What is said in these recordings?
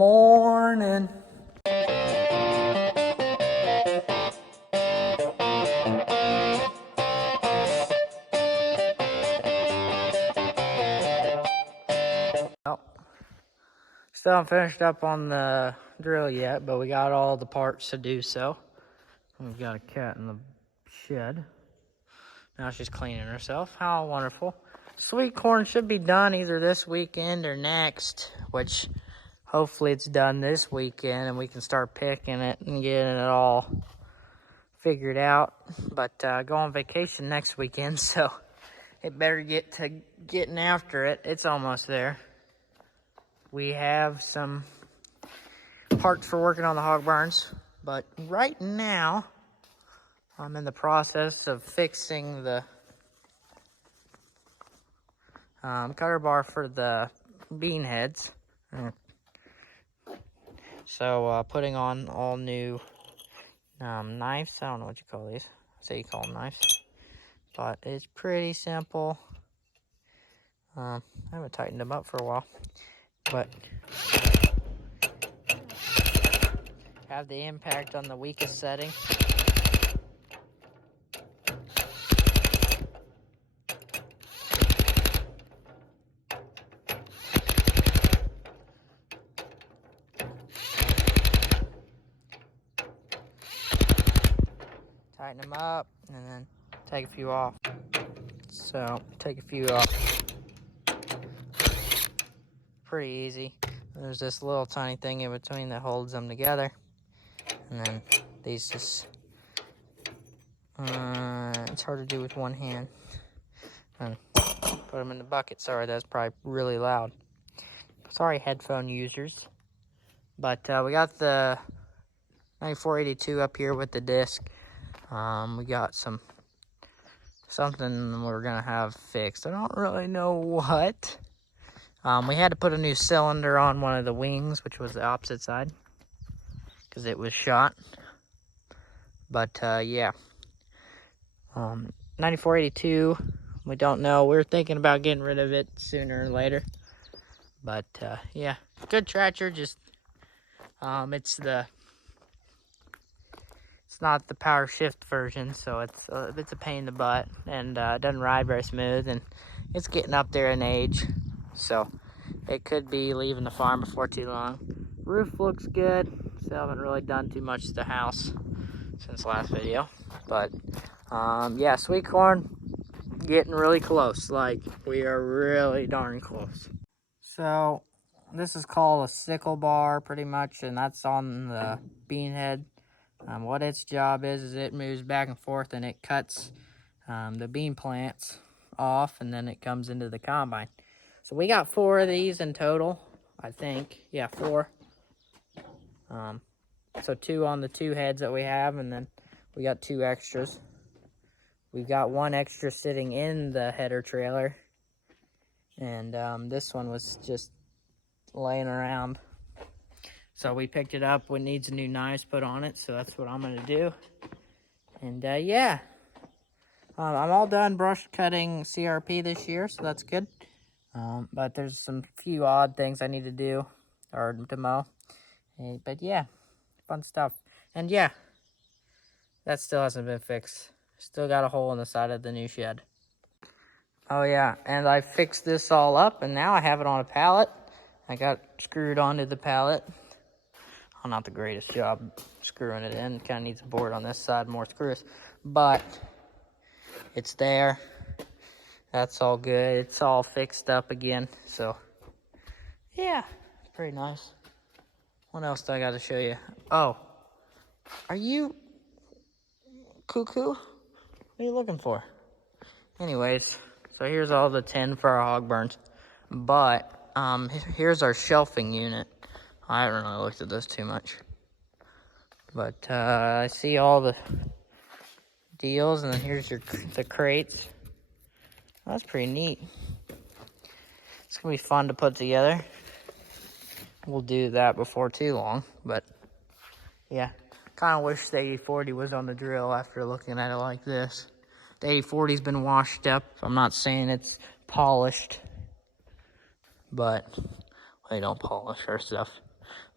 morning. Well, still haven't finished up on the drill yet, but we got all the parts to do so. We've got a cat in the shed. Now she's cleaning herself. How wonderful. Sweet corn should be done either this weekend or next, which hopefully it's done this weekend and we can start picking it and getting it all figured out. But go on vacation next weekend, so it better get to getting after it. It's almost there. We have some parts for working on the hog barns, but right now I'm in the process of fixing the cutter bar for the bean heads. So putting on all new knives. I don't know what you call these. I say you call them knives, but it's pretty simple. I haven't tightened them up for a while, but have the impact on the weakest setting. Tighten them up and then take a few off. So take a few off. Pretty easy. There's this little tiny thing in between that holds them together. And then these just, it's hard to do with one hand. And put them in the bucket. Sorry, that's probably really loud. Sorry, headphone users. But we got the 9482 up here with the disc. We got something we're gonna have fixed. I don't really know what. We had to put a new cylinder on one of the wings, which was the opposite side, because it was shot. But yeah, 9482. We don't know. We're thinking about getting rid of it sooner or later. But yeah, good tractor. Just it's not the power shift version, so it's a pain in the butt, and it doesn't ride very smooth, and it's getting up there in age, so it could be leaving the farm before too long. Roof looks good. Still haven't really done too much to the house since last video, but yeah, sweet corn getting really close. Like, we are really darn close. So this is called a sickle bar pretty much, and that's on the bean head. What its job is it moves back and forth and it cuts the bean plants off, and then it comes into the combine. So we got 4 of these in total, I think. Yeah, 4. So 2 on the 2 heads that we have, and then we got 2 extras. We've got 1 extra sitting in the header trailer, and this one was just laying around. So we picked it up. It needs new knives put on it, so that's what I'm going to do. And yeah, I'm all done brush cutting CRP this year, so that's good. But there's some few odd things I need to do, or to mow. But yeah, fun stuff. And yeah, that still hasn't been fixed. Still got a hole in the side of the new shed. Oh yeah, and I fixed this all up, and now I have it on a pallet. I got screwed onto the pallet. Oh, not the greatest job screwing it in. Kind of needs a board on this side, more screws. But it's there. That's all good. It's all fixed up again. So, yeah, pretty nice. What else do I got to show you? Oh, are you cuckoo? What are you looking for? Anyways, so here's all the tin for our hog burns. But here's our shelving unit. I haven't really looked at this too much. But I see all the deals, and then here's the crates. That's pretty neat. It's going to be fun to put together. We'll do that before too long. But yeah, kind of wish the 8040 was on the drill after looking at it like this. The 8040's been washed up. I'm not saying it's polished, but we don't polish our stuff.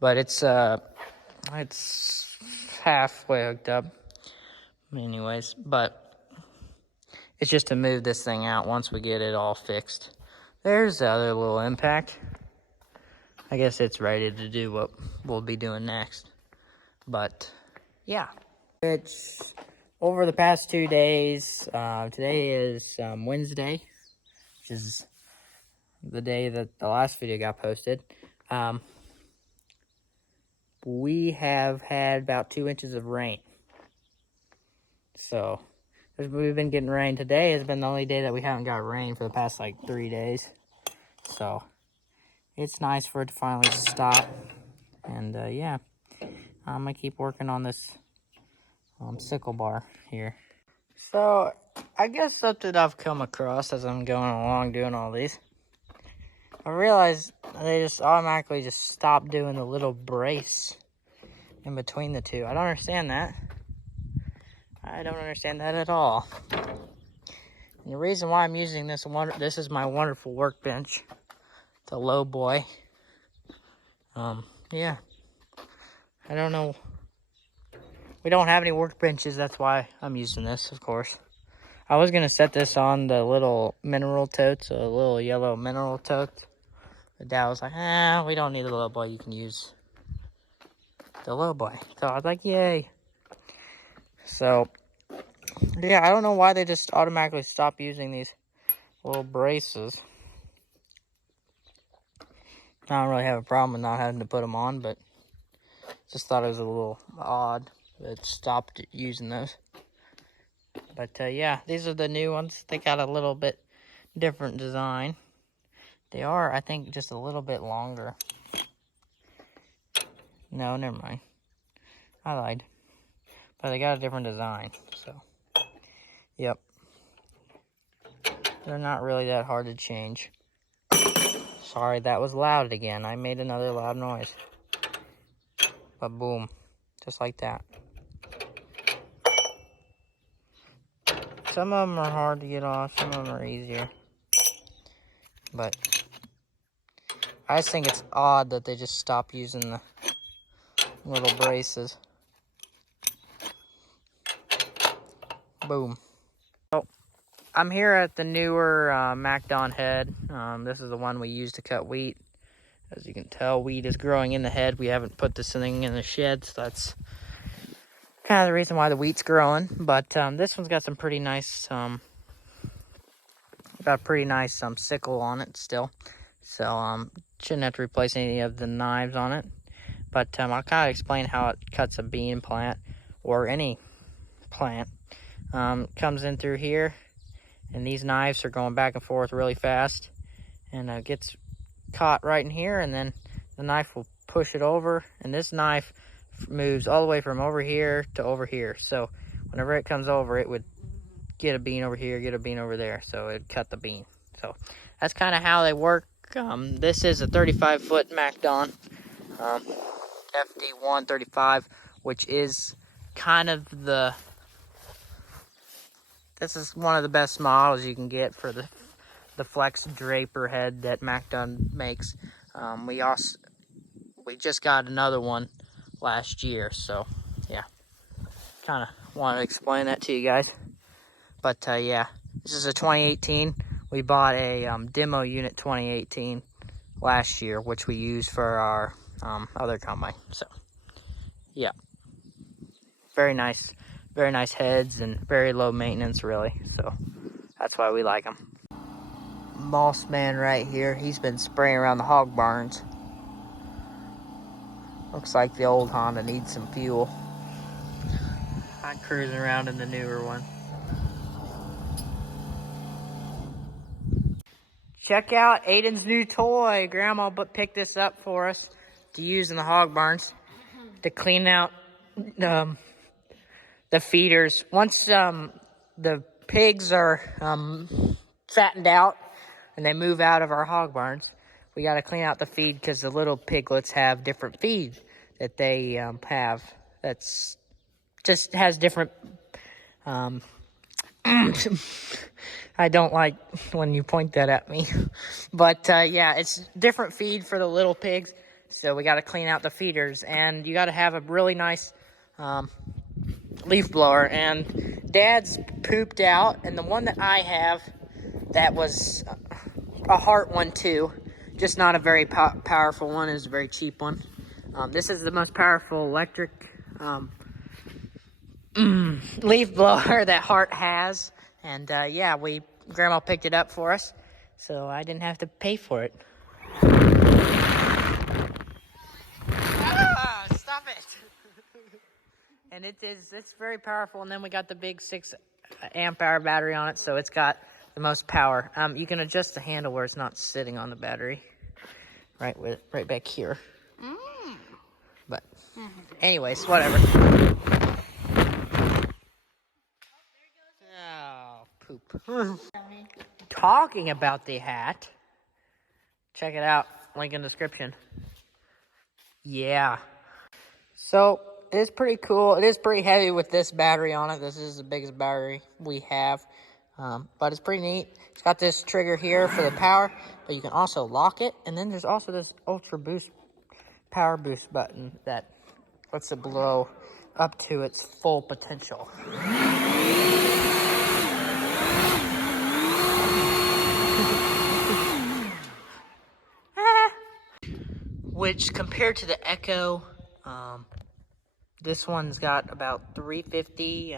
but it's halfway hooked up. Anyways, but it's just to move this thing out once we get it all fixed. There's the other little impact. I guess it's ready to do what we'll be doing next. But yeah, it's over the past 2 days. Today is Wednesday, which is the day that the last video got posted. We have had about 2 inches of rain. So we've been getting rain. Today has been the only day that we haven't got rain for the past like 3 days. So it's nice for it to finally stop. And yeah, I'm gonna keep working on this sickle bar here. So I guess something I've come across as I'm going along doing all these, I realized they just automatically just stop doing the little brace in between the two. I don't understand that. I don't understand that at all. And the reason why I'm using this is my wonderful workbench. It's a low boy. Yeah. I don't know. We don't have any workbenches, that's why I'm using this, of course. I was going to set this on the little mineral totes, a little yellow mineral tote. But Dad was like, we don't need the low boy, you can use the low boy. So I was like, yay. So, yeah, I don't know why they just automatically stop using these little braces. I don't really have a problem with not having to put them on, but just thought it was a little odd that stopped using those. But yeah, these are the new ones. They got a little bit different design. They are, I think, just a little bit longer. No, never mind. I lied. But they got a different design, so. Yep. They're not really that hard to change. Sorry, that was loud again. I made another loud noise. But boom. Just like that. Some of them are hard to get off. Some of them are easier. But I just think it's odd that they just stop using the little braces. Boom. So, I'm here at the newer MacDon head. This is the one we use to cut wheat. As you can tell, wheat is growing in the head. We haven't put this thing in the shed, so that's kind of the reason why the wheat's growing. But this one's got some pretty nice, sickle on it still. So shouldn't have to replace any of the knives on it. But I'll kind of explain how it cuts a bean plant or any plant. Comes in through here, and these knives are going back and forth really fast, and gets caught right in here, and then the knife will push it over, and this knife moves all the way from over here to over here. So whenever it comes over, it would get a bean over here, get a bean over there, so it'd cut the bean. So that's kind of how they work. This is a 35-foot MacDon FD135, which is kind of this is one of the best models you can get for the flex draper head that MacDon makes. We just got another one last year, so yeah, kind of want to explain that to you guys. But yeah, this is a 2018. We bought a demo unit 2018 last year, which we used for our other combine. So yeah, very nice heads and very low maintenance, really. So that's why we like them. Moss man right here, he's been spraying around the hog barns. Looks like the old Honda needs some fuel. I'm cruising around in the newer one. Check out Aden's new toy. Grandma picked this up for us to use in the hog barns to clean out the feeders. Once the pigs are fattened out and they move out of our hog barns, we got to clean out the feed because the little piglets have different feed that they have. That's just has different. I don't like when you point that at me, but yeah, it's different feed for the little pigs. So we got to clean out the feeders, and you got to have a really nice leaf blower. And Dad's pooped out, and the one that I have, that was a Hart one too, just not a very powerful one. It's a very cheap one. This is the most powerful electric leaf blower that Hart has, and yeah, Grandma picked it up for us, so I didn't have to pay for it. Stop it! And it's very powerful. And then we got the big 6 amp hour battery on it, so it's got the most power. You can adjust the handle where it's not sitting on the battery, right back here. But anyways, whatever. Oh, poop. Talking about the hat, check it out. Link in the description. Yeah. So it is pretty cool. It is pretty heavy with this battery on it. This is the biggest battery we have. But it's pretty neat. It's got this trigger here for the power, but you can also lock it. And then there's also this ultra boost, power boost button that lets it blow up to its full potential. Which, compared to the Echo, this one's got about 350,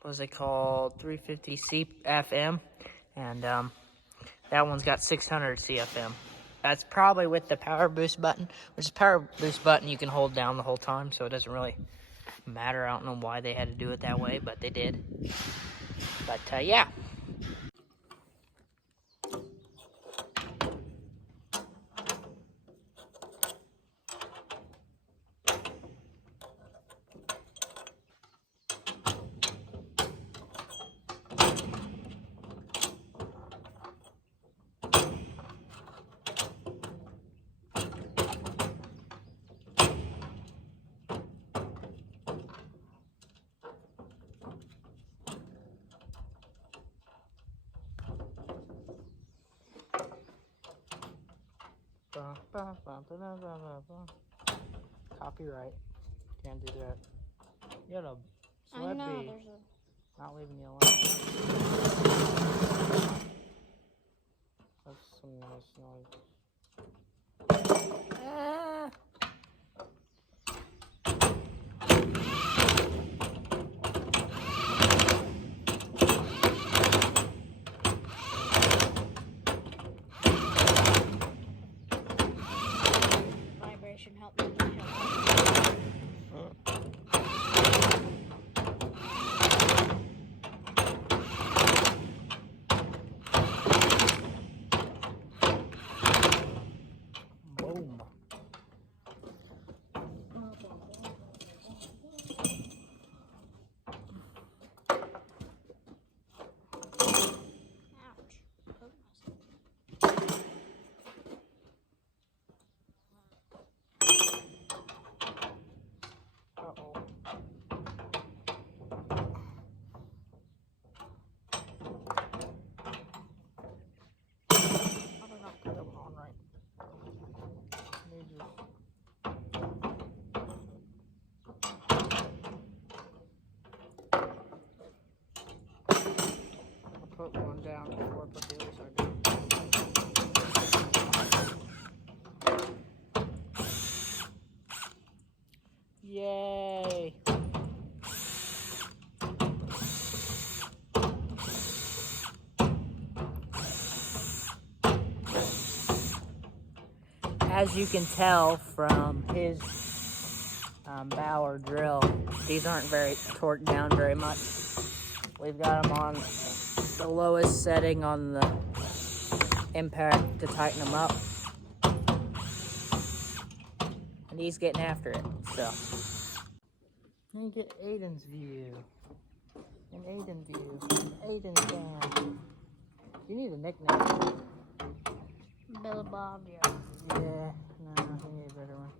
what's it called, 350 CFM, and that one's got 600 CFM. That's probably with the power boost button, which is power boost button you can hold down the whole time, so it doesn't really matter. I don't know why they had to do it that way, but they did. But yeah. Copyright. Can't do that. You got a sled bee. Not leaving you alone. That's some nice noise. Vibration help me. Boom. Uh-oh. How do I not put them on right? Let me just... I'll put one down before I put the other side down. Yay! As you can tell from his bower drill, these aren't very torqued down very much. We've got them on the lowest setting on the impact to tighten them up. And he's getting after it, so. Let me get Aden's view. An Aden view. Aden's fan. You need a nickname. Billy Bob, yeah. Yeah, no, he need a better one.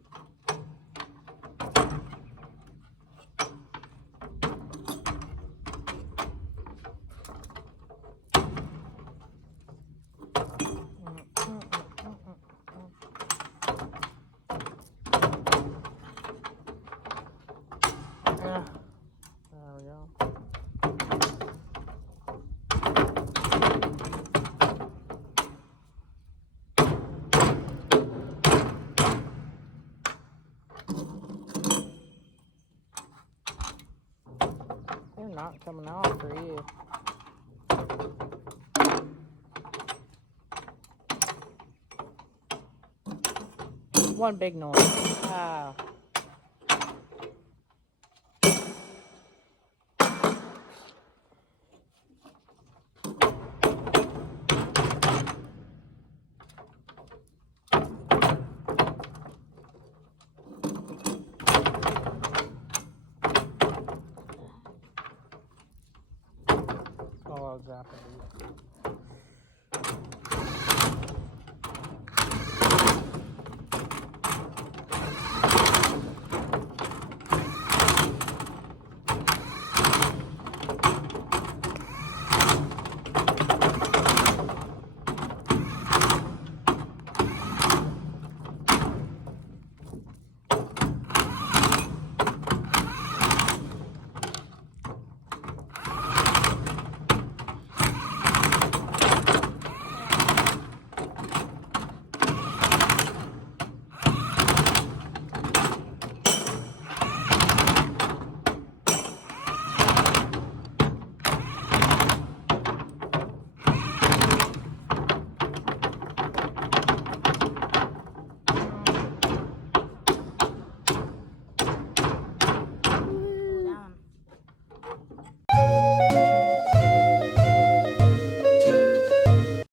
not coming off for you. One big noise. Wow. Oh, I'll drop it.